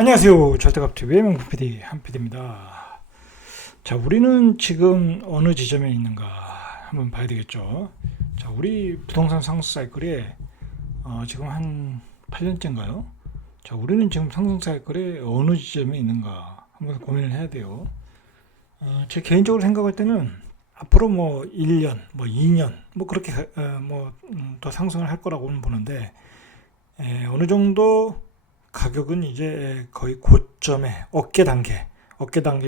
안녕하세요. 절대값TV의 명품PD 한PD입니다. 자, 우리는 지금 어느 지점에 있는가 한번 봐야 되겠죠. 자, 우리 부동산 상승 사이클에 지금 한 8년째인가요? 자, 우리는 지금 상승 사이클에 어느 지점에 있는가 한번 고민을 해야 돼요. 제 개인적으로 생각할 때는 앞으로 뭐 1년, 뭐 2년, 뭐 그렇게 더 상승을 할 거라고는 보는데 어느 정도 가격은 이제 거의 고점에 어깨 단계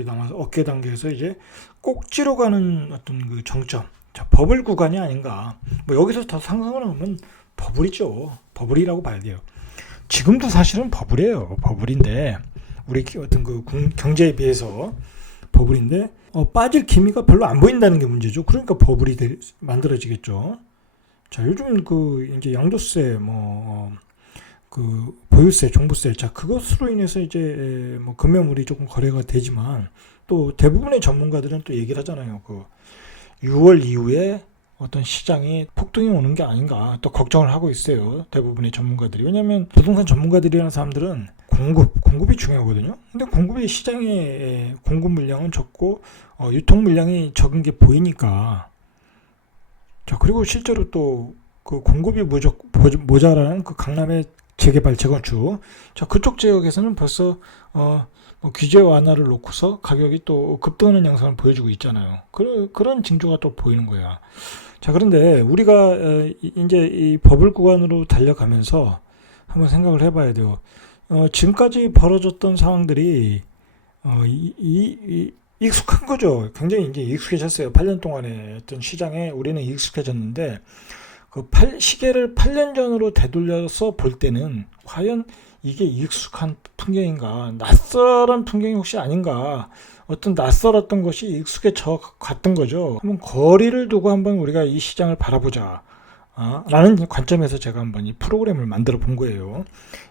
남아서 어깨 단계에서 이제 꼭지로 가는 어떤 그 정점, 자, 버블 구간이 아닌가. 뭐 여기서 더 상승을 하면 버블이죠. 버블이라고 봐야 돼요. 지금도 사실은 버블이에요. 버블인데 우리 어떤 그 경제에 비해서 버블인데 빠질 기미가 별로 안 보인다는 게 문제죠. 그러니까 버블이 만들어지겠죠. 자, 요즘 그 이제 양도세 그 보유세, 종부세, 자, 그것으로 인해서 이제 뭐 금매물이 조금 거래가 되지만 또 대부분의 전문가들은 또 얘기를 하잖아요. 그 6월 이후에 어떤 시장이 폭등이 오는 게 아닌가 또 걱정을 하고 있어요. 대부분의 전문가들이. 왜냐하면 부동산 전문가들이라는 사람들은 공급이 중요하거든요. 근데 공급이 시장의 공급 물량은 적고 유통 물량이 적은 게 보이니까. 자, 그리고 실제로 또 그 공급이 모자라는 그 강남의 재개발, 재건축. 자, 그쪽 지역에서는 벌써 규제 완화를 놓고서 가격이 또 급등하는 양상을 보여주고 있잖아요. 그런 징조가 또 보이는 거야. 자, 그런데 우리가 이제 이 버블 구간으로 달려가면서 한번 생각을 해봐야 돼요. 지금까지 벌어졌던 상황들이 익숙한 거죠. 굉장히 이제 익숙해졌어요. 8년 동안의 어떤 시장에 우리는 익숙해졌는데 시계를 8년 전으로 되돌려서 볼 때는 과연 이게 익숙한 풍경인가, 낯설은 풍경이 혹시 아닌가, 어떤 낯설었던 것이 익숙해져 갔던 거죠. 한번 거리를 두고 한번 우리가 이 시장을 바라보자. 라는 관점에서 제가 한번 이 프로그램을 만들어 본 거예요.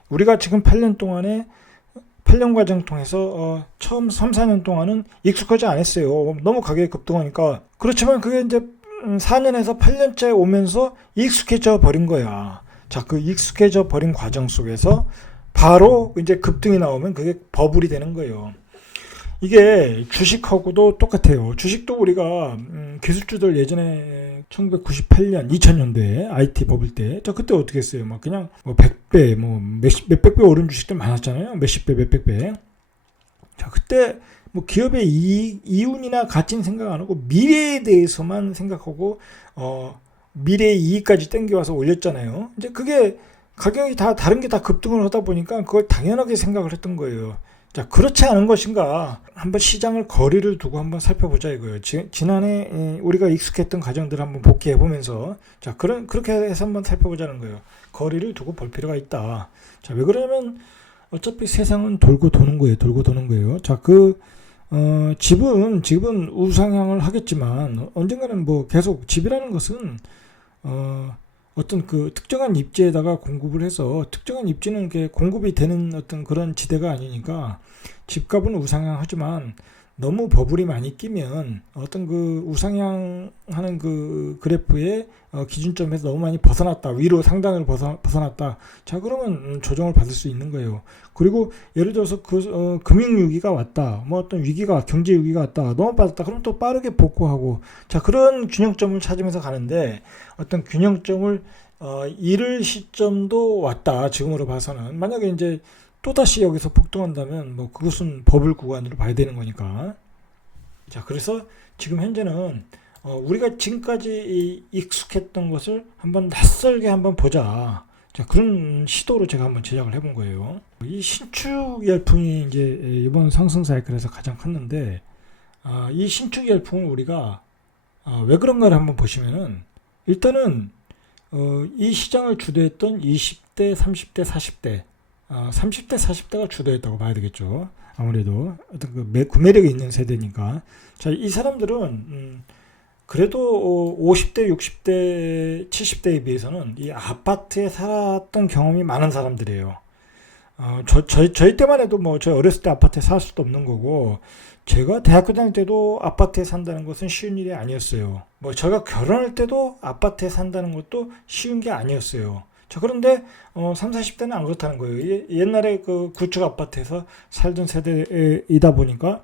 우리가 지금 8년 과정 통해서 처음 3, 4년 동안은 익숙하지 않았어요. 너무 가격이 급등하니까. 그렇지만 그게 이제 4년에서 8년째 오면서 익숙해져 버린 거야. 자, 그 익숙해져 버린 과정 속에서 바로 이제 급등이 나오면 그게 버블이 되는 거예요. 이게 주식하고도 똑같아요. 주식도 우리가 기술주들 예전에 1998년, 2000년대에 IT 버블 때, 자, 그때 어떻게 했어요? 막 그냥 100배, 몇백 배 오른 주식들 많았잖아요. 몇십 배, 몇백 배. 자, 그때 기업의 이윤이나 가치는 생각 안 하고 미래에 대해서만 생각하고 미래의 이익까지 땡겨와서 올렸잖아요. 이제 그게 가격이 다 다른 게 다 급등을 하다 보니까 그걸 당연하게 생각을 했던 거예요. 자, 그렇지 않은 것인가? 한번 시장을 거리를 두고 한번 살펴보자 이거예요. 지난해 우리가 익숙했던 과정들을 한번 복귀해 보면서 자, 그렇게 해서 한번 살펴보자는 거예요. 거리를 두고 볼 필요가 있다. 자, 왜 그러냐면 어차피 세상은 돌고 도는 거예요. 돌고 도는 거예요. 자, 집은 우상향을 하겠지만 언젠가는 계속 집이라는 것은 어떤 그 특정한 입지에다가 공급을 해서 특정한 입지는 게 공급이 되는 어떤 그런 지대가 아니니까 집값은 우상향하지만 너무 버블이 많이 끼면 어떤 그 우상향하는 그 그래프의 기준점에서 너무 많이 벗어났다, 위로 상단으로 벗어났다. 자, 그러면 조정을 받을 수 있는 거예요. 그리고 예를 들어서 금융 위기가 왔다, 어떤 경제 위기가 왔다, 너무 빠졌다. 그럼 또 빠르게 복구하고, 자, 그런 균형점을 찾으면서 가는데 어떤 균형점을 잃을 시점도 왔다. 지금으로 봐서는 만약에 이제 또다시 여기서 폭등한다면 그것은 버블 구간으로 봐야 되는 거니까. 자, 그래서 지금 현재는 우리가 지금까지 익숙했던 것을 한번 낯설게 한번 보자. 자, 그런 시도로 제가 한번 제작을 해본 거예요. 이 신축 열풍이 이제 이번 상승 사이클에서 가장 컸는데 이 신축 열풍을 우리가 왜 그런가를 한번 보시면은 일단은 이 시장을 주도했던 20대, 30대, 40대 30대, 40대가 주도했다고 봐야 되겠죠. 아무래도 어떤 그 구매력이 있는 세대니까. 자, 이 사람들은 그래도 50대, 60대, 70대에 비해서는 이 아파트에 살았던 경험이 많은 사람들이에요. 저희 때만 해도 저희 어렸을 때 아파트에 살 수도 없는 거고, 제가 대학교 다닐 때도 아파트에 산다는 것은 쉬운 일이 아니었어요. 제가 결혼할 때도 아파트에 산다는 것도 쉬운 게 아니었어요. 자, 그런데 3, 40대는 안 그렇다는 거예요. 옛날에 그 구축 아파트에서 살던 세대이다 보니까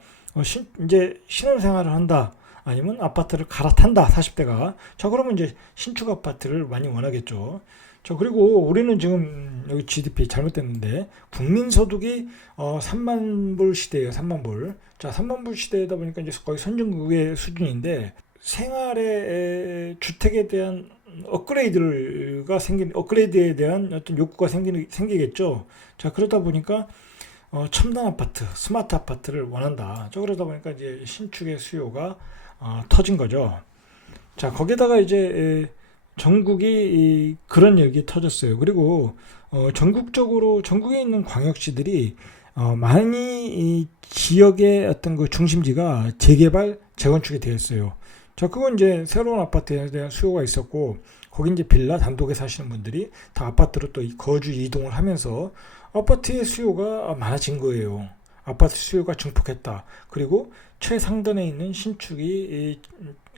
이제 신혼생활을 한다. 아니면 아파트를 갈아탄다. 40대가. 자, 그러면 이제 신축 아파트를 많이 원하겠죠. 자, 그리고 우리는 지금 여기 GDP 잘못됐는데 국민소득이 3만 불 시대예요. 3만 불. 자, 3만 불 시대다 보니까 이제 거의 선진국의 수준인데 생활의 주택에 대한 업그레이드에 대한 어떤 욕구가 생기겠죠. 자, 그러다 보니까 첨단 아파트, 스마트 아파트를 원한다. 자, 그러다 보니까 이제 신축의 수요가 터진 거죠. 자, 거기다가 이제 전국이 그런 얘기 터졌어요. 그리고 전국적으로 전국에 있는 광역시들이 많이 이 지역의 어떤 그 중심지가 재개발, 재건축이 되었어요. 자, 그건 이제 새로운 아파트에 대한 수요가 있었고, 거기 이제 빌라 단독에 사시는 분들이 다 아파트로 또 거주 이동을 하면서 아파트의 수요가 많아진 거예요. 아파트 수요가 증폭했다. 그리고 최상단에 있는 신축이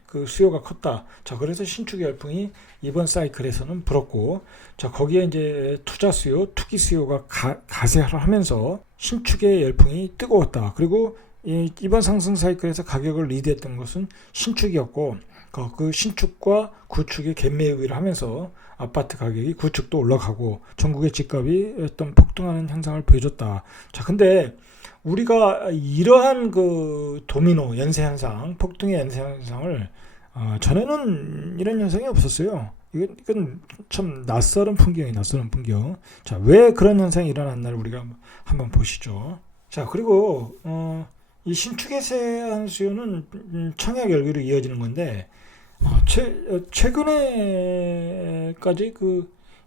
그 수요가 컸다. 자, 그래서 신축 열풍이 이번 사이클에서는 불었고, 자, 거기에 이제 투자 수요, 투기 수요가 가세하면서 신축의 열풍이 뜨거웠다. 그리고 이번 상승 사이클에서 가격을 리드했던 것은 신축이었고, 그 신축과 구축의 갭매기를 하면서 아파트 가격이 구축도 올라가고 전국의 집값이 어떤 폭등하는 현상을 보여줬다. 자, 근데 우리가 이러한 그 도미노 연쇄 현상, 폭등의 연쇄 현상을 전에는 이런 현상이 없었어요. 이건 참 낯설은 풍경. 자, 왜 그런 현상이 일어났나를 우리가 한번 보시죠. 자, 그리고 이 신축에 대한 수요는 청약 열기로 이어지는 건데 최근에까지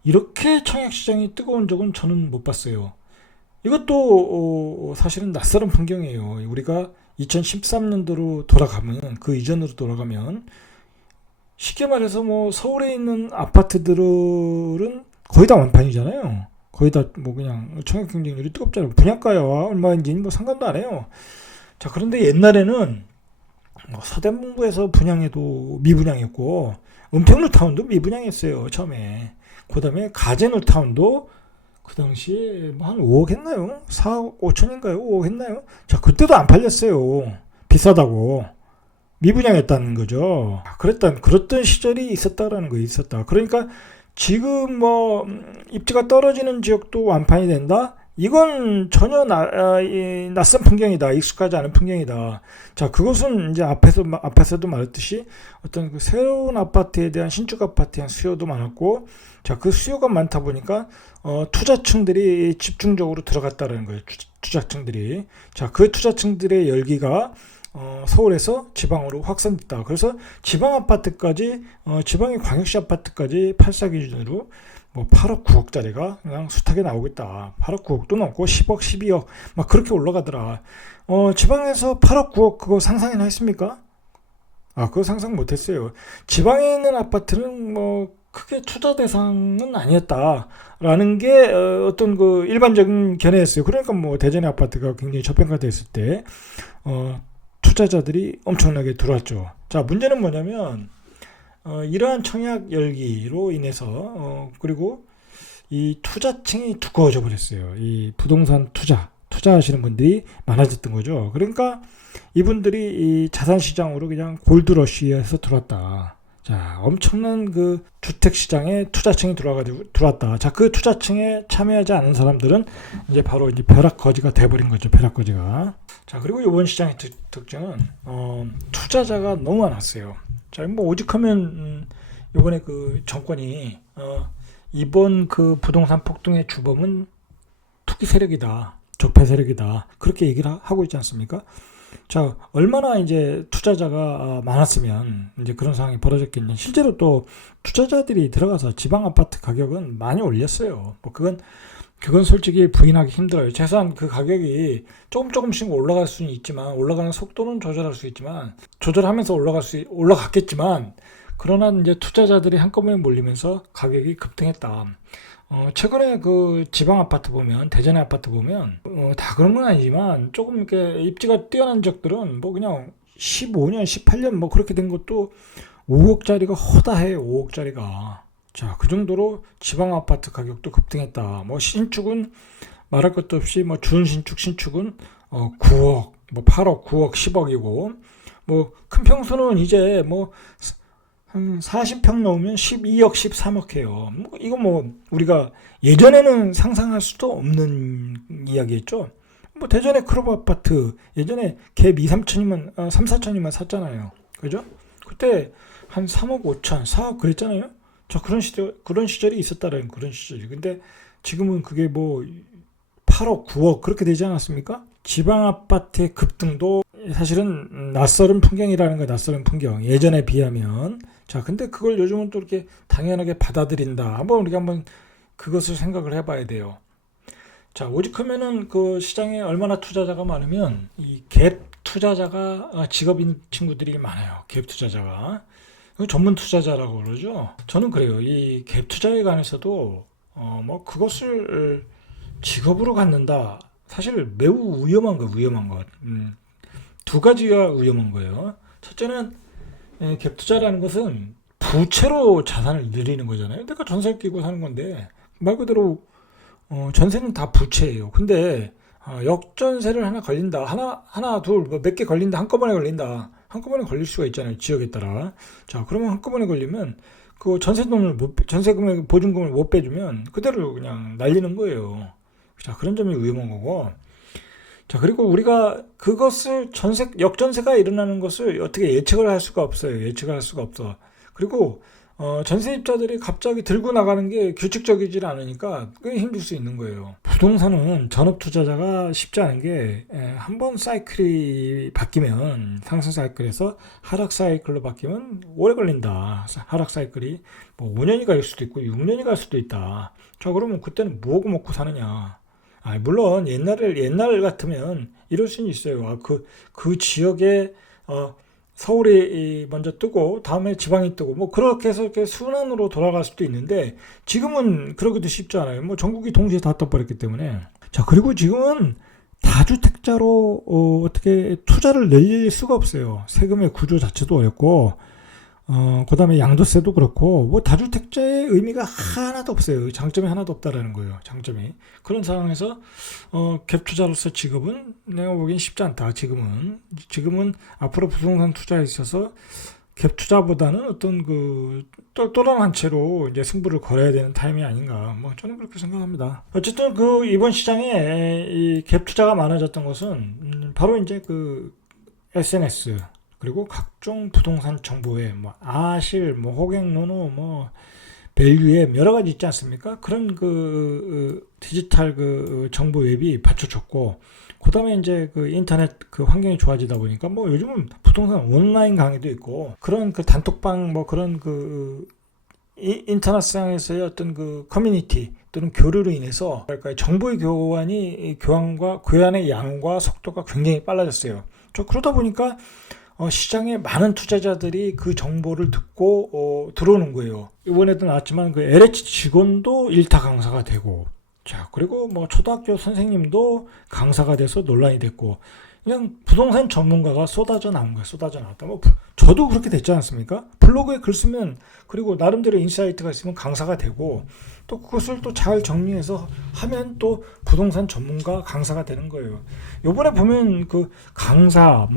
이렇게 청약 시장이 뜨거운 적은 저는 못 봤어요. 이것도 사실은 낯설은 풍경이에요. 우리가 2013년도로 돌아가면, 그 이전으로 돌아가면 쉽게 말해서 뭐 서울에 있는 아파트들은 거의 다 완판이잖아요. 거의 다 뭐 그냥 청약 경쟁률이 뜨겁잖아요. 분양가야 얼마인지 뭐 상관도 안 해요. 자, 그런데 옛날에는 서대문구에서 분양해도 미분양이었고 은평뉴타운도 미분양했어요. 처음에. 그 다음에 가재뉴타운도 그 당시에 뭐 한 5억 했나요? 4억 5천인가요? 5억 했나요? 자, 그때도 안 팔렸어요. 비싸다고. 미분양했다는 거죠. 그랬던 시절이 있었다라는 거 있었다. 그러니까 지금 뭐 입지가 떨어지는 지역도 완판이 된다? 이건 전혀 낯선 풍경이다. 익숙하지 않은 풍경이다. 자, 그것은 이제 앞에서도 말했듯이 어떤 그 새로운 아파트에 대한 신축 아파트에 대한 수요도 많았고, 자, 그 수요가 많다 보니까 투자층들이 집중적으로 들어갔다는 거예요. 투자층들이. 자, 그 투자층들의 열기가 서울에서 지방으로 확산됐다. 그래서 지방 아파트까지, 지방의 광역시 아파트까지 8사 기준으로 뭐 8억 9억짜리가 그냥 숱하게 나오겠다. 8억 9억도 넘고 10억 12억 막 그렇게 올라가더라. 지방에서 8억 9억 그거 상상이나 했습니까? 그거 상상 못했어요. 지방에 있는 아파트는 뭐 크게 투자 대상은 아니었다라는 게 어떤 그 일반적인 견해였어요. 그러니까 뭐 대전의 아파트가 굉장히 저평가됐을 때 투자자들이 엄청나게 들어왔죠. 자, 문제는 뭐냐면 이러한 청약 열기로 인해서 그리고 이 투자층이 두꺼워져 버렸어요. 이 부동산 투자하시는 분들이 많아졌던 거죠. 그러니까 이분들이 이 자산 시장으로 그냥 골드러시에서 들어왔다. 자, 엄청난 그 주택 시장에 투자층이 들어왔다. 자, 그 투자층에 참여하지 않은 사람들은 이제 바로 이제 벼락거지가 돼버린 거죠. 벼락거지가. 자, 그리고 이번 시장의 특징은 투자자가 너무 많았어요. 자, 뭐 오직하면 이번에 그 정권이 이번 그 부동산 폭등의 주범은 투기 세력이다, 적폐 세력이다, 그렇게 얘기를 하고 있지 않습니까? 자, 얼마나 이제 투자자가 많았으면 이제 그런 상황이 벌어졌겠냐. 실제로 또 투자자들이 들어가서 지방 아파트 가격은 많이 올렸어요. 뭐 그건 솔직히 부인하기 힘들어요. 최소한 그 가격이 조금씩 올라갈 수는 있지만, 올라가는 속도는 조절할 수 있지만, 조절하면서 올라갔겠지만, 그러나 이제 투자자들이 한꺼번에 몰리면서 가격이 급등했다. 최근에 그 지방 아파트 보면, 대전의 아파트 보면, 다 그런 건 아니지만, 조금 이렇게 입지가 뛰어난 적들은 뭐 그냥 15년, 18년 뭐 그렇게 된 것도 5억짜리가 허다해요. 5억짜리가. 자, 그 정도로 지방 아파트 가격도 급등했다. 뭐 신축은 말할 것도 없이 뭐 준신축 신축은 9억, 뭐 8억, 9억, 10억이고 뭐 큰 평수는 이제 뭐 한 40평 넘으면 12억, 13억 해요. 뭐 이거 뭐 우리가 예전에는 상상할 수도 없는 이야기였죠. 뭐 대전의 클럽 아파트 예전에 갭 2, 3천이면 3, 4천이면 샀잖아요. 그죠? 그때 한 3억 5천, 4억 그랬잖아요. 저 그런 시절이 있었다라는 그런 시절이. 근데 지금은 그게 뭐 8억, 9억 그렇게 되지 않았습니까? 지방 아파트의 급등도 사실은 낯설은 풍경이라는 거예요. 낯설은 풍경. 예전에 비하면. 자, 근데 그걸 요즘은 또 이렇게 당연하게 받아들인다. 우리가 한번 그것을 생각을 해봐야 돼요. 자, 오직하면은 그 시장에 얼마나 투자자가 많으면 이 갭 투자자가 직업인 친구들이 많아요. 갭 투자자가. 전문 투자자라고 그러죠. 저는 그래요. 이 갭 투자에 관해서도 뭐 그것을 직업으로 갖는다. 사실 매우 위험한 거, 위험한 것. 두 가지가 위험한 거예요. 첫째는 갭 투자라는 것은 부채로 자산을 늘리는 거잖아요. 내가 전세를 끼고 사는 건데 말 그대로 전세는 다 부채예요. 근데 역전세를 하나 걸린다. 하나, 둘, 뭐 몇 개 걸린다. 한꺼번에 걸린다. 한꺼번에 걸릴 수가 있잖아요. 지역에 따라. 자, 그러면 한꺼번에 걸리면 그 전세금액 보증금을 못 빼주면 그대로 그냥 날리는 거예요. 자, 그런 점이 위험한 거고. 자, 그리고 우리가 그것을 역전세가 일어나는 것을 어떻게 예측을 할 수가 없어요. 예측을 할 수가 없어. 그리고 전세입자들이 갑자기 들고 나가는 게 규칙적이질 않으니까 꽤 힘들 수 있는 거예요. 부동산은 전업 투자자가 쉽지 않은 게 한 번 사이클이 바뀌면 상승 사이클에서 하락 사이클로 바뀌면 오래 걸린다. 하락 사이클이 뭐 5년이 갈 수도 있고 6년이 갈 수도 있다. 자, 그러면 그때는 뭐하고 먹고 사느냐? 물론 옛날 같으면 이럴 수는 있어요. 그 지역에 서울이 먼저 뜨고 다음에 지방이 뜨고 뭐 그렇게 해서 이렇게 순환으로 돌아갈 수도 있는데 지금은 그러기도 쉽지 않아요. 뭐 전국이 동시에 다 떠버렸기 때문에. 자, 그리고 지금은 다주택자로 어떻게 투자를 늘릴 수가 없어요. 세금의 구조 자체도 어렵고 그다음에 양도세도 그렇고 뭐 다주택자의 의미가 하나도 없어요. 장점이 하나도 없다라는 거예요. 장점이. 그런 상황에서 갭 투자로서 직업은 내가 보기엔 쉽지 않다. 지금은 앞으로 부동산 투자에 있어서 갭 투자보다는 어떤 그 똘똘한 채로 이제 승부를 걸어야 되는 타임이 아닌가. 뭐 저는 그렇게 생각합니다. 어쨌든 그 이번 시장에 이 갭 투자가 많아졌던 것은 바로 이제 그 SNS 그리고 각종 부동산 정보에 뭐 아실, 뭐 호갱노노, 뭐 밸류앱 여러 가지 있지 않습니까? 그런 그 디지털 그 정보 웹이 받쳐줬고, 그다음에 이제 그 인터넷 그 환경이 좋아지다 보니까 뭐 요즘은 부동산 온라인 강의도 있고 그런 그 단톡방 뭐 그런 그 인터넷상에서의 어떤 그 커뮤니티 또는 교류로 인해서 뭐랄까요 정보의 교환의 양과 속도가 굉장히 빨라졌어요. 그러다 보니까 시장에 많은 투자자들이 그 정보를 듣고 들어오는 거예요. 이번에도 나왔지만 그 LH 직원도 일타 강사가 되고, 자, 그리고 뭐 초등학교 선생님도 강사가 돼서 논란이 됐고, 그냥 부동산 전문가가 쏟아져 나온 거예요. 쏟아져 나왔다. 뭐 저도 그렇게 됐지 않습니까? 블로그에 글 쓰면, 그리고 나름대로 인사이트가 있으면 강사가 되고, 또 그것을 또 잘 정리해서 하면 또 부동산 전문가 강사가 되는 거예요. 요번에 보면 그 강사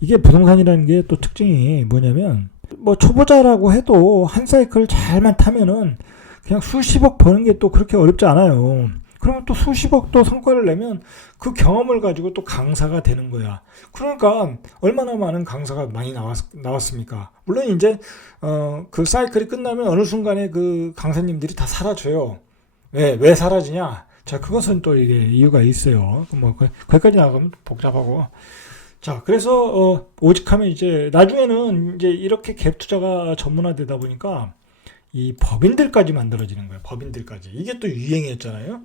이게 부동산이라는 게 또 특징이 뭐냐면 뭐 초보자라고 해도 한 사이클 잘만 타면은 그냥 수십억 버는 게 또 그렇게 어렵지 않아요. 그러면 또 수십억 또 성과를 내면 그 경험을 가지고 또 강사가 되는 거야. 그러니까 얼마나 많은 강사가 많이 나왔습니까? 물론 이제 그 사이클이 끝나면 어느 순간에 그 강사님들이 다 사라져요. 왜 사라지냐? 자, 그것은 또 이게 이유가 있어요. 뭐 거기까지 나가면 복잡하고. 자, 그래서 오직하면 이제 나중에는 이제 이렇게 갭 투자가 전문화되다 보니까 이 법인들까지 만들어지는 거예요. 법인들까지. 이게 또 유행이었잖아요.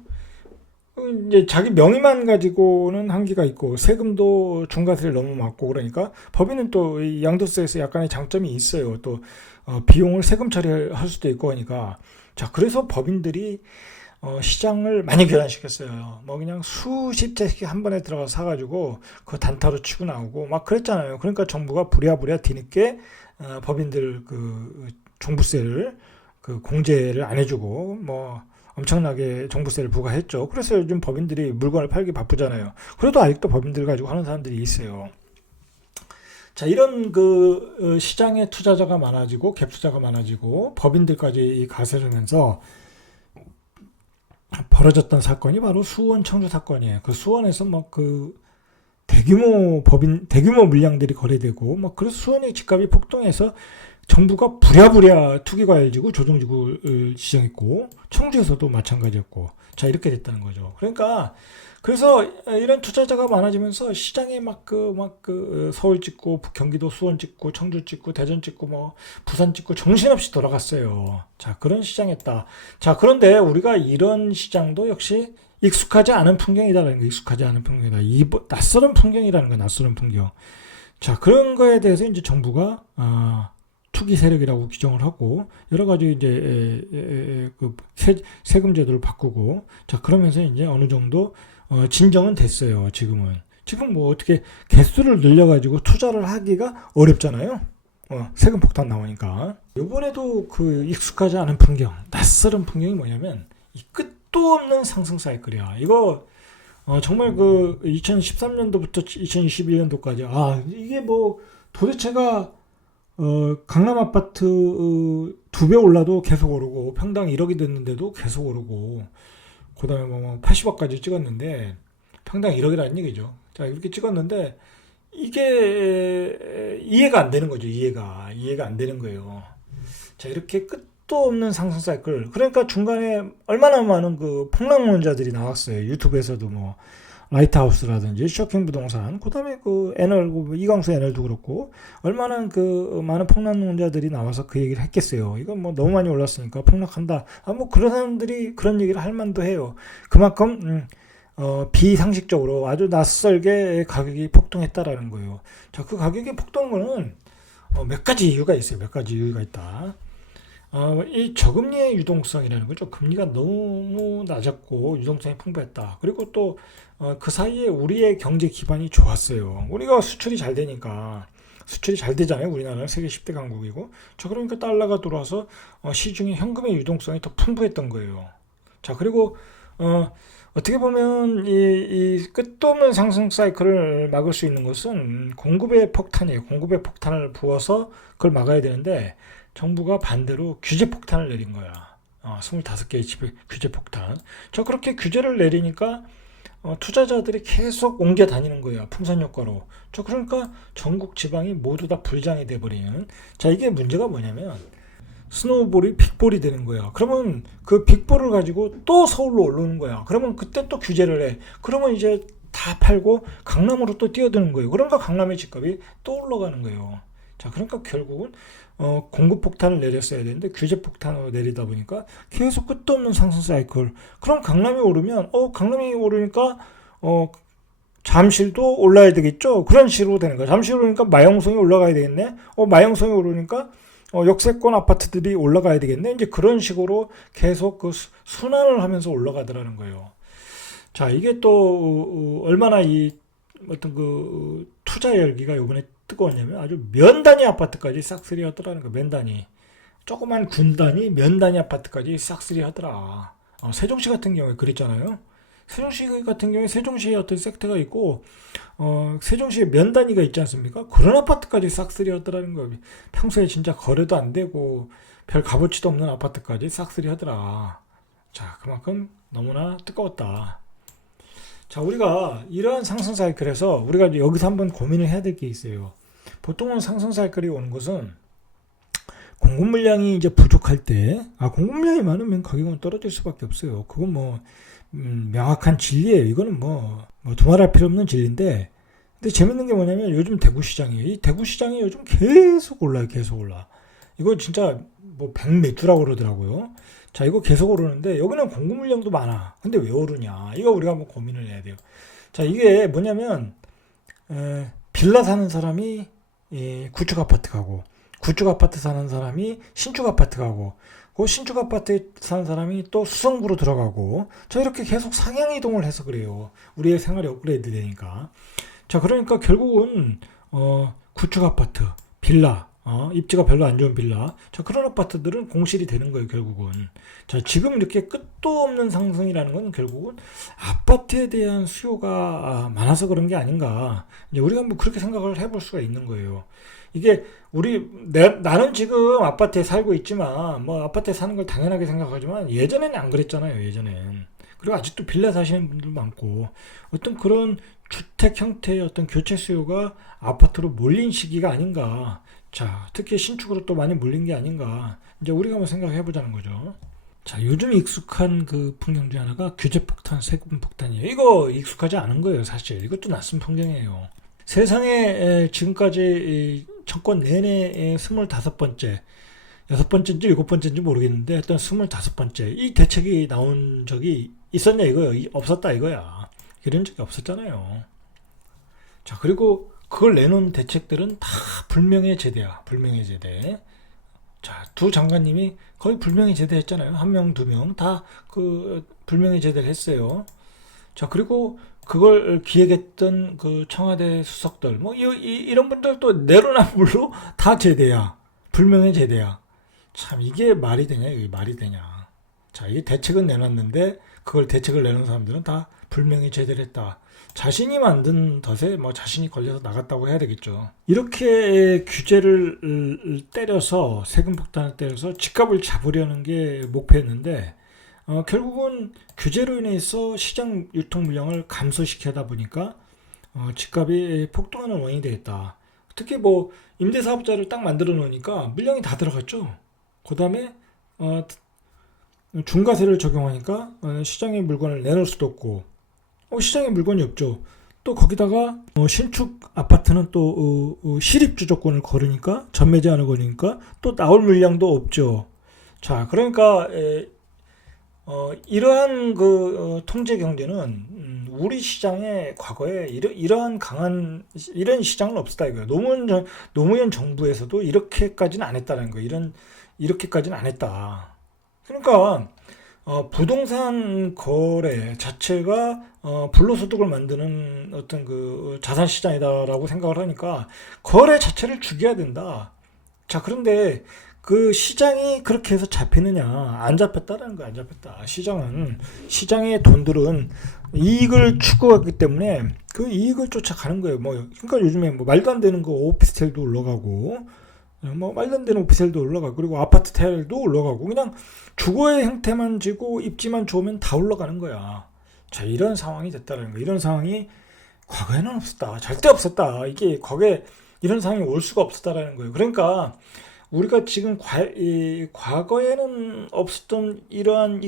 이제 자기 명의만 가지고는 한계가 있고 세금도 중과세를 너무 많고 그러니까 법인은 또 이 양도세에서 약간의 장점이 있어요. 또 비용을 세금 처리할 수도 있고 하니까. 자, 그래서 법인들이 시장을 많이 교란시켰어요. 뭐 그냥 수십 채씩 한 번에 들어가서 사가지고 그 단타로 치고 나오고 막 그랬잖아요. 그러니까 정부가 부랴부랴 뒤늦게 법인들 그 종부세를 그 공제를 안 해주고 뭐 엄청나게 종부세를 부과했죠. 그래서 요즘 법인들이 물건을 팔기 바쁘잖아요. 그래도 아직도 법인들 가지고 하는 사람들이 있어요. 자, 이런 그 시장에 투자자가 많아지고 갭 투자가 많아지고 법인들까지 가세르면서 벌어졌던 사건이 바로 수원 청주 사건이에요. 그 수원에서 뭐 그 대규모 물량들이 거래되고 뭐 그래서 수원의 집값이 폭등해서 정부가 부랴부랴 투기과열지구 조정지구를 지정했고 청주에서도 마찬가지였고 자 이렇게 됐다는 거죠. 그러니까 그래서 이런 투자자가 많아지면서 시장에 서울 찍고 경기도 수원 찍고 청주 찍고 대전 찍고 뭐 부산 찍고 정신없이 돌아갔어요. 자 그런 시장이었다. 자 그런데 우리가 이런 시장도 역시 익숙하지 않은 풍경이다라는 거, 익숙하지 않은 풍경이다. 낯설은 풍경이라는 거, 낯설은 풍경. 자 그런 거에 대해서 이제 정부가 투기 세력이라고 규정을 하고 여러 가지 이제 그 세금 제도를 바꾸고 자 그러면서 이제 어느 정도 진정은 됐어요. 지금 뭐 어떻게 개수를 늘려가지고 투자를 하기가 어렵잖아요. 세금 폭탄 나오니까 이번에도 그 익숙하지 않은 풍경, 낯설은 풍경이 뭐냐면 이 끝도 없는 상승 사이클이야. 이거 정말 그 2013년도부터 2021년도까지 이게 뭐 도대체가 강남 아파트 2배 올라도 계속 오르고 평당 1억이 됐는데도 계속 오르고 그 다음에 뭐 80억까지 찍었는데 평당 1억이라는 얘기죠. 자 이렇게 찍었는데 이게 이해가 안 되는 거죠. 이해가 안 되는 거예요. 자 이렇게 끝도 없는 상승 사이클. 그러니까 중간에 얼마나 많은 그 폭락론자들이 나왔어요. 유튜브에서도 뭐 라이트하우스라든지 쇼킹 부동산, 그다음에 그 NL 이광수 NL도 그렇고 얼마나 그 많은 폭락론자들이 나와서 그 얘기를 했겠어요. 이건 뭐 너무 많이 올랐으니까 폭락한다. 뭐 그런 사람들이 그런 얘기를 할 만도 해요. 그만큼 비상식적으로 아주 낯설게 가격이 폭등했다라는 거예요. 자, 그 가격이 폭등은 몇 가지 이유가 있어요. 몇 가지 이유가 있다. 이 저금리의 유동성이라는 거죠. 금리가 너무 낮았고 유동성이 풍부했다. 그리고 또 그 사이에 우리의 경제 기반이 좋았어요. 우리가 수출이 잘 되니까 수출이 잘 되잖아요. 우리나라는 세계 10대 강국이고. 자 그러니까 달러가 들어와서 시중에 현금의 유동성이 더 풍부했던 거예요. 자 그리고 어떻게 보면 이 끝도 없는 상승 사이클을 막을 수 있는 것은 공급의 폭탄이에요. 공급의 폭탄을 부어서 그걸 막아야 되는데 정부가 반대로 규제 폭탄을 내린 거야. 25개의 규제 폭탄. 자, 그렇게 규제를 내리니까 투자자들이 계속 옮겨 다니는 거예요. 풍선 효과로. 자, 그러니까 전국 지방이 모두 다 불장이 돼버리는. 자, 이게 문제가 뭐냐면 스노우볼이 빅볼이 되는 거야. 그러면 그 빅볼을 가지고 또 서울로 올라오는 거야. 그러면 그때 또 규제를 해. 그러면 이제 다 팔고 강남으로 또 뛰어드는 거예요. 그러니까 강남의 집값이 또 올라가는 거예요. 자, 그러니까 결국은 공급 폭탄을 내렸어야 되는데 규제 폭탄으로 내리다 보니까 계속 끝도 없는 상승 사이클. 그럼 강남이 오르면 강남이 오르니까 잠실도 올라야 되겠죠. 그런 식으로 되는 거야. 잠실 오르니까 마영성이 올라가야 되겠네. 마영성이 오르니까 역세권 아파트들이 올라가야 되겠네. 이제 그런 식으로 계속 그 순환을 하면서 올라가더라는 거예요. 자, 이게 또 얼마나 이 어떤 그 투자 열기가 이번에 뜨거웠냐면 아주 면 단위 아파트까지 싹쓸이 하더라는 거예요. 면 단위. 조그만 군 단위, 면 단위 아파트까지 싹쓸이 하더라. 세종시 같은 경우에 그랬잖아요. 세종시 같은 경우에 세종시에 어떤 섹터가 있고 세종시에 면 단위가 있지 않습니까? 그런 아파트까지 싹쓸이 하더라는 거예요. 평소에 진짜 거래도 안 되고 별 값어치도 없는 아파트까지 싹쓸이 하더라. 자, 그만큼 너무나 뜨거웠다. 자, 우리가 이러한 상승 사이클에서 우리가 여기서 한번 고민을 해야 될 게 있어요. 보통은 상승 사이클이 오는 것은 공급 물량이 이제 부족할 때, 공급 물량이 많으면 가격은 떨어질 수밖에 없어요. 그건 뭐 명확한 진리예요. 이거는 뭐 두말할 필요 없는 진리인데, 근데 재밌는 게 뭐냐면 요즘 대구 시장이에요. 이 대구 시장이 요즘 계속 올라요. 계속 올라. 이거 진짜 뭐 백매주라고 그러더라고요. 자, 이거 계속 오르는데 여기는 공급 물량도 많아. 근데 왜 오르냐? 이거 우리가 한번 고민을 해야 돼요. 자, 이게 뭐냐면 빌라 사는 사람이 구축 아파트 가고, 구축 아파트 사는 사람이 신축 아파트 가고, 그 신축 아파트에 사는 사람이 또 수성구로 들어가고, 자, 이렇게 계속 상향 이동을 해서 그래요. 우리의 생활이 업그레이드 되니까. 자, 그러니까 결국은 구축 아파트, 빌라, 입지가 별로 안 좋은 빌라. 자, 그런 아파트들은 공실이 되는 거예요, 결국은. 자, 지금 이렇게 끝도 없는 상승이라는 건 결국은 아파트에 대한 수요가 많아서 그런 게 아닌가. 이제 우리가 뭐 그렇게 생각을 해볼 수가 있는 거예요. 이게 나는 지금 아파트에 살고 있지만 뭐 아파트에 사는 걸 당연하게 생각하지만 예전에는 안 그랬잖아요, 예전엔. 그리고 아직도 빌라 사시는 분들 많고 어떤 그런 주택 형태의 어떤 교체 수요가 아파트로 몰린 시기가 아닌가. 자, 특히 신축으로 또 많이 몰린 게 아닌가. 이제 우리가 한번 생각해 보자는 거죠. 자, 요즘 익숙한 그 풍경 중 하나가 규제 폭탄, 세금 폭탄이에요. 이거 익숙하지 않은 거예요, 사실. 이것도 낯선 풍경이에요. 세상에 지금까지 이 정권 내내 25번째, 6번째인지 7번째인지 모르겠는데 하여튼 25번째 이 대책이 나온 적이 있었냐 이거예요. 없었다 이거야. 이런 적이 없었잖아요. 자, 그리고 그걸 내놓은 대책들은 다 불명예 제대야. 불명예 제대. 자, 두 장관님이 거의 불명예 제대했잖아요. 한 명, 두 명 다 그 불명예 제대를 했어요. 자, 그리고 그걸 기획했던 그 청와대 수석들, 뭐, 이런 분들도 내로남불로 다 제대야. 불명예 제대야. 참, 이게 말이 되냐, 이게 말이 되냐. 자, 이 대책은 내놨는데, 그걸 대책을 내놓은 사람들은 다 불명예 제대를 했다. 자신이 만든 덫에 뭐 자신이 걸려서 나갔다고 해야 되겠죠. 이렇게 규제를 때려서, 세금 폭탄을 때려서 집값을 잡으려는 게 목표였는데, 결국은 규제로 인해서 시장 유통 물량을 감소시키다 보니까 집값이 폭등하는 원인이 되겠다. 특히 뭐 임대사업자를 딱 만들어 놓으니까 물량이 다 들어갔죠. 그 다음에 중과세를 적용하니까 시장에 물건을 내놓을 수도 없고 시장에 물건이 없죠. 또 거기다가 신축 아파트는 또 실입주조건을 걸으니까 전매제한을 걸으니까 또 나올 물량도 없죠. 자, 그러니까 이러한 통제 경제는 우리 시장에 과거에 이러한 강한 이런 시장은 없었다 이거예요. 노무현 정부에서도 이렇게까지는 안 했다는 거예요. 이렇게까지는 안 했다. 그러니까 부동산 거래 자체가 불로소득을 만드는 어떤 그 자산 시장이다라고 생각을 하니까 거래 자체를 죽여야 된다. 자, 그런데 그 시장이 그렇게 해서 잡히느냐? 안 잡혔다라는 거야, 안 잡혔다. 시장의 돈들은 이익을 추구하기 때문에 그 이익을 쫓아가는 거예요. 뭐, 그러니까 요즘에 뭐 말도 안 되는 거 오피스텔도 올라가고, 뭐 말도 안 되는 오피스텔도 올라가고, 그리고 아파트 텔도 올라가고, 그냥 주거의 형태만 지고 입지만 좋으면 다 올라가는 거야. 자, 이런 상황이 됐다는 거야. 이런 상황이 과거에는 없었다. 절대 없었다. 이게 이런 상황이 올 수가 없었다라는 거예요. 그러니까 우리가 지금 과거에는 없었던 이러한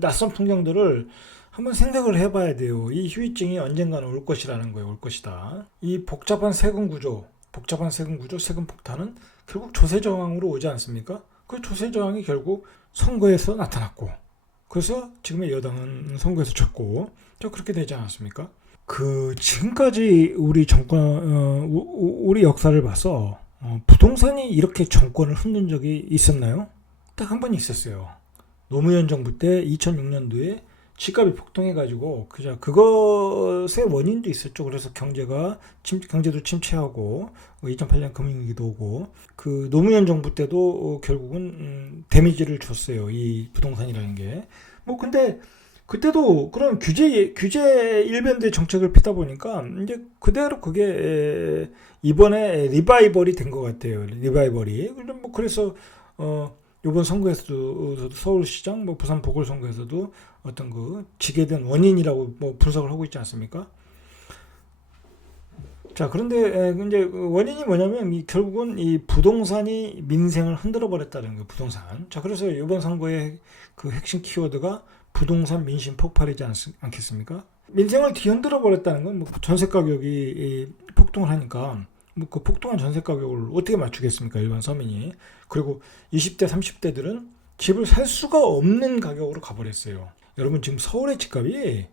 낯선 풍경들을 한번 생각을 해봐야 돼요. 이 후유증이 언젠가는 올 것이라는 거예요. 올 것이다. 이 복잡한 세금 구조, 세금 폭탄은 결국 조세 저항으로 오지 않습니까? 그 조세 저항이 결국 선거에서 나타났고, 그래서 지금의 여당은 선거에서 졌고, 그렇게 되지 않았습니까? 지금까지 우리 우리 역사를 봐서 부동산이 이렇게 정권을 흔든 적이 있었나요? 딱 한 번 있었어요. 노무현 정부 때 2006년도에 집값이 폭등해가지고 그것의 원인도 있었죠. 그래서 경제도 침체하고 2008년 금융위기도 오고 그 노무현 정부 때도 결국은 데미지를 줬어요. 이 부동산이라는 게. 뭐 근데 그때도 그런 규제 일변도의 정책을 피다 보니까 이제 그대로 그게 이번에 리바이벌이 된 것 같아요. 리바이벌이. 그래서 이번 선거에서도 서울시장, 뭐 부산 보궐선거에서도 어떤 지게 된 원인이라고 뭐 분석을 하고 있지 않습니까? 자, 그런데 이제 원인이 뭐냐면 결국은 이 부동산이 민생을 흔들어 버렸다는 거예요. 부동산. 자, 그래서 이번 선거의 그 핵심 키워드가 부동산 민심 폭발이지 않겠습니까? 민생을 뒤흔들어 버렸다는 건 뭐 전세 가격이 폭등을 하니까 뭐 그 폭등한 전세 가격을 어떻게 맞추겠습니까? 일반 서민이. 그리고 20대, 30대들은 집을 살 수가 없는 가격으로 가버렸어요. 여러분 지금 서울의 집값이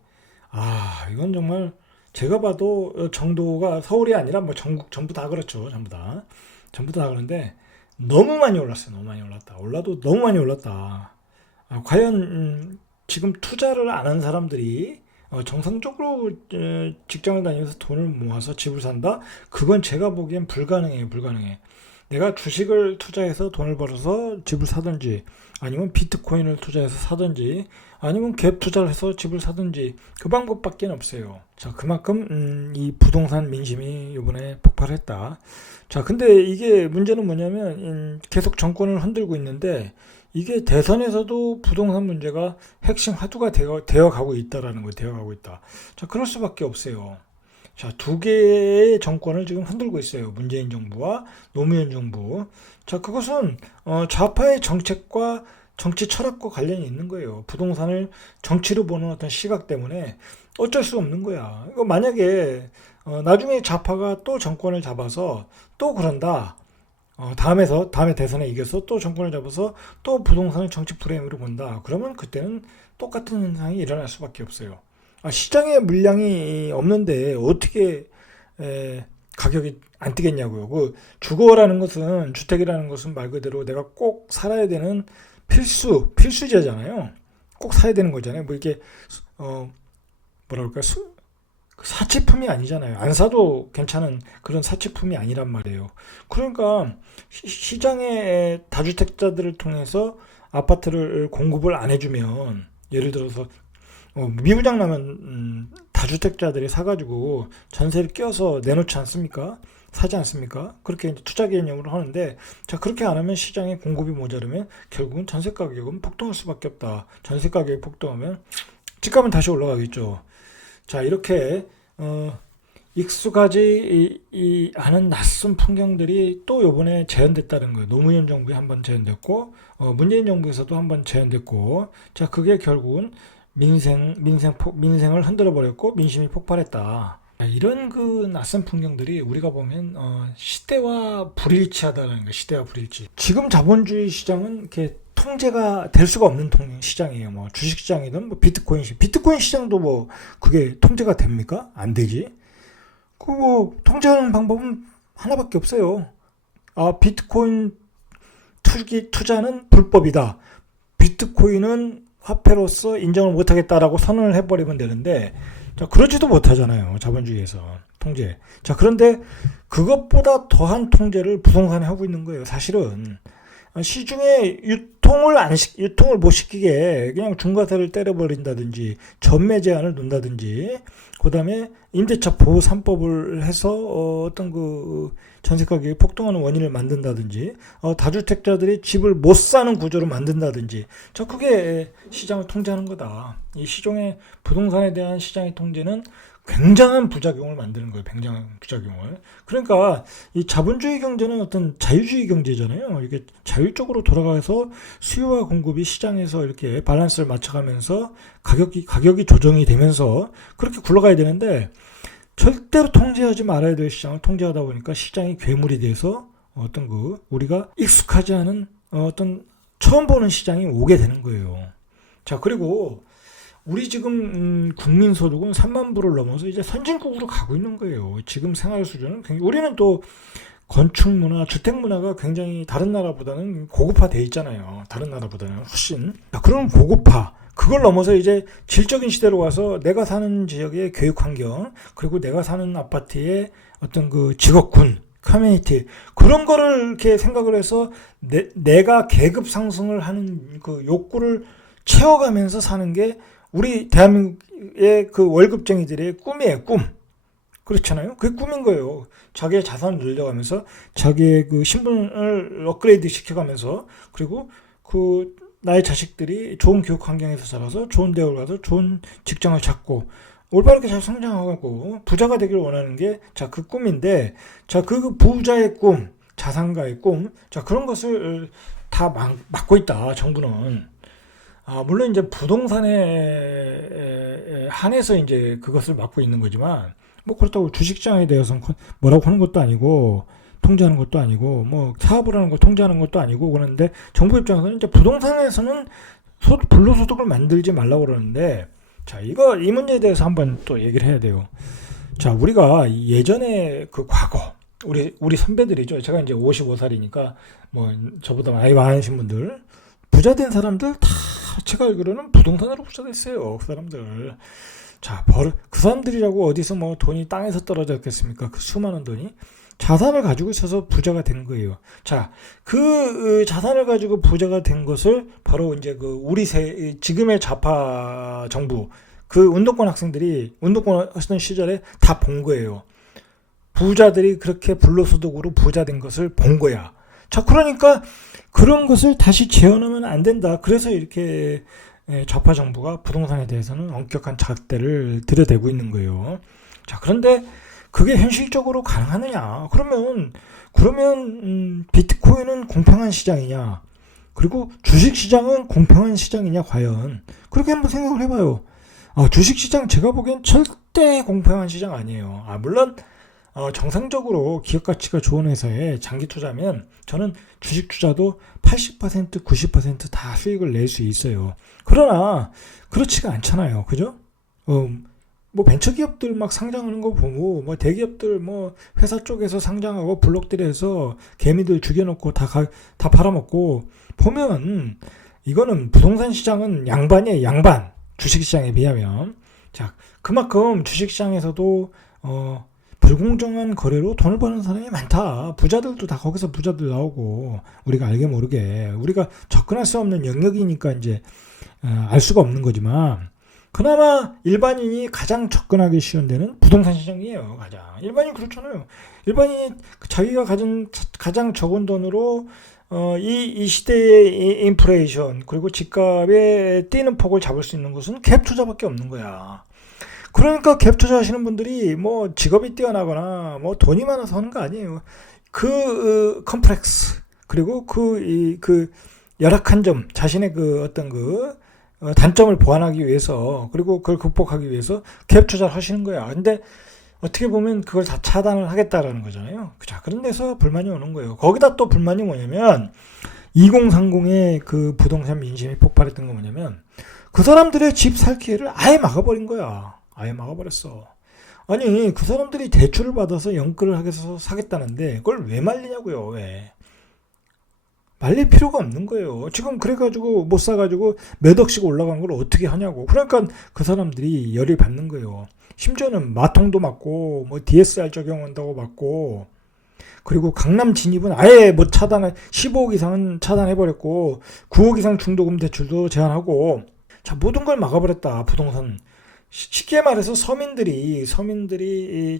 이건 정말 제가 봐도 정도가 서울이 아니라 뭐 전국 전부 다 그렇죠. 전부 다 그런데 너무 많이 올랐어요. 너무 많이 올랐다. 올라도 너무 많이 올랐다. 과연 지금 투자를 안 한 사람들이 정상적으로 직장을 다니면서 돈을 모아서 집을 산다? 그건 제가 보기엔 불가능해요. 불가능해. 내가 주식을 투자해서 돈을 벌어서 집을 사든지, 아니면 비트코인을 투자해서 사든지, 아니면 갭 투자를 해서 집을 사든지, 그 방법밖에 없어요. 자, 그만큼 이 부동산 민심이 이번에 폭발했다. 자, 근데 이게 문제는 뭐냐면 계속 정권을 흔들고 있는데, 이게 대선에서도 부동산 문제가 핵심 화두가 되어 가고 있다라는 거예요. 되어 가고 있다. 자, 그럴 수밖에 없어요. 자, 두 개의 정권을 지금 흔들고 있어요. 문재인 정부와 노무현 정부. 자, 그것은 좌파의 정책과 정치 철학과 관련이 있는 거예요. 부동산을 정치로 보는 어떤 시각 때문에 어쩔 수 없는 거야. 이거 만약에 나중에 좌파가 또 정권을 잡아서 또 그런다. 다음에 대선에 이겨서 또 정권을 잡아서 또 부동산을 정치 프레임으로 본다. 그러면 그때는 똑같은 현상이 일어날 수밖에 없어요. 시장에 물량이 없는데 어떻게 가격이 안 뛰겠냐고요. 그 주거라는 것은, 주택이라는 것은 말 그대로 내가 꼭 살아야 되는 필수제잖아요. 꼭 사야 되는 거잖아요. 뭐 이렇게 뭐라 그럴까, 사치품이 아니잖아요. 안 사도 괜찮은 그런 사치품이 아니란 말이에요. 그러니까 시장의 다주택자들을 통해서 아파트를 공급을 안 해주면, 예를 들어서 미분양 나면 다주택자들이 사가지고 전세를 끼워서 내놓지 않습니까? 사지 않습니까? 그렇게 이제 투자 개념으로 하는데, 자, 그렇게 안 하면 시장에 공급이 모자르면 결국은 전세 가격은 폭등할 수밖에 없다. 전세 가격이 폭등하면 집값은 다시 올라가겠죠. 자, 이렇게 익숙하지 않은 낯선 풍경들이 또 요번에 재현됐다는 거예요. 노무현 정부에 한번 재현됐고, 문재인 정부에서도 한번 재현됐고, 자, 그게 결국은 민생을 흔들어 버렸고 민심이 폭발했다. 이런 그 낯선 풍경들이 우리가 보면 시대와 불일치하다는 거예요. 시대와 불일치. 지금 자본주의 시장은 이렇게 통제가 될 수가 없는 시장이에요. 뭐 주식 시장이든 뭐 비트코인 시장도 뭐 그게 통제가 됩니까? 안 되지. 그 뭐 통제하는 방법은 하나밖에 없어요. 비트코인 투자는 불법이다. 비트코인은 화폐로서 인정을 못하겠다라고 선언을 해버리면 되는데, 자, 그러지도 못하잖아요. 자본주의에서 통제. 자, 그런데 그것보다 더한 통제를 부동산에 하고 있는 거예요. 사실은 시중에 유통을 못 시키게 그냥 중과세를 때려버린다든지 전매 제한을 놓는다든지, 그 다음에 임대차 보호 3법을 해서 어떤 그 전세 가격이 폭등하는 원인을 만든다든지, 다주택자들이 집을 못 사는 구조로 만든다든지, 자, 그게 시장을 통제하는 거다. 이 시중의 부동산에 대한 시장의 통제는 굉장한 부작용을 만드는 거예요. 굉장한 부작용을. 그러니까 이 자본주의 경제는 어떤 자유주의 경제잖아요. 이게 자율적으로 돌아가서 수요와 공급이 시장에서 이렇게 밸런스를 맞춰가면서 가격이 조정이 되면서 그렇게 굴러가야 되는데, 절대로 통제하지 말아야 될 시장을 통제하다 보니까 시장이 괴물이 돼서 우리가 익숙하지 않은 처음 보는 시장이 오게 되는 거예요. 자, 그리고 우리 지금 국민 소득은 3만 불을 넘어서 이제 선진국으로 가고 있는 거예요. 지금 생활 수준은 우리는 또 건축 문화, 주택 문화가 굉장히 다른 나라보다는 고급화돼 있잖아요. 다른 나라보다는 훨씬. 자, 그런 고급화, 그걸 넘어서 이제 질적인 시대로 와서 내가 사는 지역의 교육 환경, 그리고 내가 사는 아파트의 어떤 그 직업군, 커뮤니티, 그런 거를 이렇게 생각을 해서 내가 계급 상승을 하는 그 욕구를 채워가면서 사는 게 우리 대한민국의 그 월급쟁이들의 꿈이에요. 꿈. 그렇잖아요. 그게 꿈인 거예요. 자기의 자산을 늘려가면서 자기의 그 신분을 업그레이드 시켜가면서, 그리고 그 나의 자식들이 좋은 교육 환경에서 자라서 좋은 대학을 가서 좋은 직장을 찾고 올바르게 잘 성장하고 부자가 되기를 원하는 게, 자, 그 꿈인데, 자, 그 부자의 꿈, 자산가의 꿈, 자, 그런 것을 다 막고 있다, 정부는. 물론 이제 부동산에 한해서 이제 그것을 막고 있는 거지만, 뭐 그렇다고 주식시장에 대해서는 뭐라고 하는 것도 아니고, 통제하는 것도 아니고, 뭐 사업을 하는 거 통제하는 것도 아니고, 그러는데 정부 입장에서는 이제 부동산에서는 불로소득을 만들지 말라고 그러는데, 자, 이 문제에 대해서 한번 또 얘기를 해야 돼요. 자, 우리가 예전에 그 과거, 우리 선배들이죠. 제가 이제 55살이니까 뭐 저보다 많이 많으신 분들, 부자 된 사람들 다 제가 알기로는 부동산으로 부자 됐어요. 그 사람들. 자, 그 사람들이라고 어디서 뭐 돈이 땅에서 떨어졌겠습니까? 그 수많은 돈이. 자산을 가지고 있어서 부자가 된 거예요. 자, 그 자산을 가지고 부자가 된 것을 바로 이제 그 지금의 좌파 정부, 그 운동권 학생들이 운동권 하시던 시절에 다 본 거예요. 부자들이 그렇게 불로소득으로 부자 된 것을 본 거야. 자, 그러니까 그런 것을 다시 재현하면 안 된다. 그래서 이렇게 좌파 정부가 부동산에 대해서는 엄격한 잣대를 들여대고 있는 거예요. 자, 그런데 그게 현실적으로 가능하느냐? 그러면 비트코인은 공평한 시장이냐? 그리고 주식 시장은 공평한 시장이냐? 과연 그렇게 한번 생각을 해봐요. 주식 시장 제가 보기엔 절대 공평한 시장 아니에요. 물론 정상적으로 기업 가치가 좋은 회사에 장기 투자면 저는 주식 투자도 80%, 90%다 수익을 낼 수 있어요. 그러나 그렇지가 않잖아요. 그죠? 뭐 벤처기업들 막 상장하는 거 보고 뭐 대기업들 뭐 회사 쪽에서 상장하고 블록들에서 개미들 죽여놓고 다 팔아먹고 보면 이거는 부동산 시장은 양반이에요. 양반. 주식시장에 비하면. 자, 그만큼 주식시장에서도 불공정한 거래로 돈을 버는 사람이 많다. 부자들도 다 거기서 부자들 나오고 우리가 알게 모르게 우리가 접근할 수 없는 영역이니까 이제 알 수가 없는 거지만 그나마 일반인이 가장 접근하기 쉬운 데는 부동산 시장이에요. 가장 일반인 그렇잖아요. 일반인이 자기가 가장 적은 돈으로 이 시대의 인플레이션 그리고 집값에 뛰는 폭을 잡을 수 있는 것은 갭 투자밖에 없는 거야. 그러니까 갭 투자하시는 분들이 뭐 직업이 뛰어나거나 뭐 돈이 많아서 하는 거 아니에요. 그 컴플렉스 그리고 그 열악한 점 자신의 그 어떤 단점을 보완하기 위해서 그리고 그걸 극복하기 위해서 갭 투자를 하시는 거야. 근데 어떻게 보면 그걸 다 차단을 하겠다라는 거잖아요. 자, 그런 데서 불만이 오는 거예요. 거기다 또 불만이 뭐냐면 2030의 그 부동산 민심이 폭발했던 거 뭐냐면 그 사람들의 집 살 기회를 아예 막아버린 거야. 아예 막아버렸어. 아니 그 사람들이 대출을 받아서 연끌을 하겠어서 사겠다는데 그걸 왜 말리냐고요. 왜 말릴 필요가 없는 거예요. 지금 그래가지고 못 사가지고 몇 억씩 올라간 걸 어떻게 하냐고. 그러니까 그 사람들이 열이 받는 거예요. 심지어는 마통도 맞고 뭐 DSR 적용한다고 맞고 그리고 강남 진입은 아예 뭐 15억 이상은 차단해버렸고 9억 이상 중도금 대출도 제한하고 자 모든 걸 막아버렸다. 부동산 쉽게 말해서 서민들이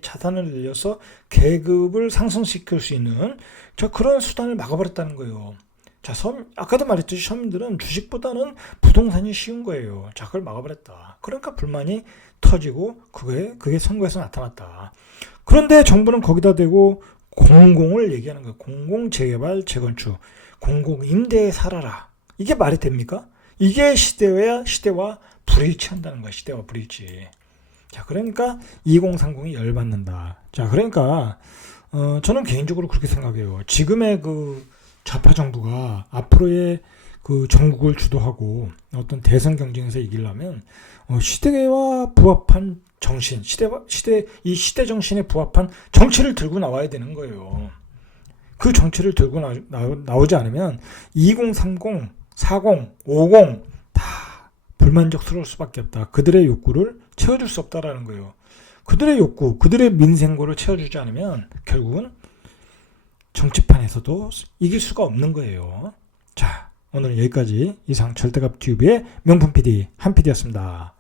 자산을 늘려서 계급을 상승시킬 수 있는 자 그런 수단을 막아버렸다는 거예요. 자, 아까도 말했듯이 서민들은 주식보다는 부동산이 쉬운 거예요. 자, 그걸 막아버렸다. 그러니까 불만이 터지고 그게 선거에서 나타났다. 그런데 정부는 거기다 대고 공공을 얘기하는 거예요. 공공 재개발 재건축, 공공 임대에 살아라. 이게 말이 됩니까? 이게 시대와 불일치한다는 거야. 시대와 불일치. 자, 그러니까 2030이 열받는다. 자, 그러니까 저는 개인적으로 그렇게 생각해요. 지금의 그 좌파 정부가 앞으로의 그 전국을 주도하고 어떤 대선 경쟁에서 이기려면 시대와 부합한 정신, 이 시대 정신에 부합한 정치를 들고 나와야 되는 거예요. 그 정치를 들고 나오지 않으면 2030, 40, 50 다 불만족스러울 수밖에 없다. 그들의 욕구를 채워줄 수 없다라는 거예요. 그들의 욕구, 그들의 민생고를 채워주지 않으면 결국은 정치판에서도 이길 수가 없는 거예요. 자, 오늘은 여기까지 이상 절대값 튜브의 명품 PD 한 PD였습니다.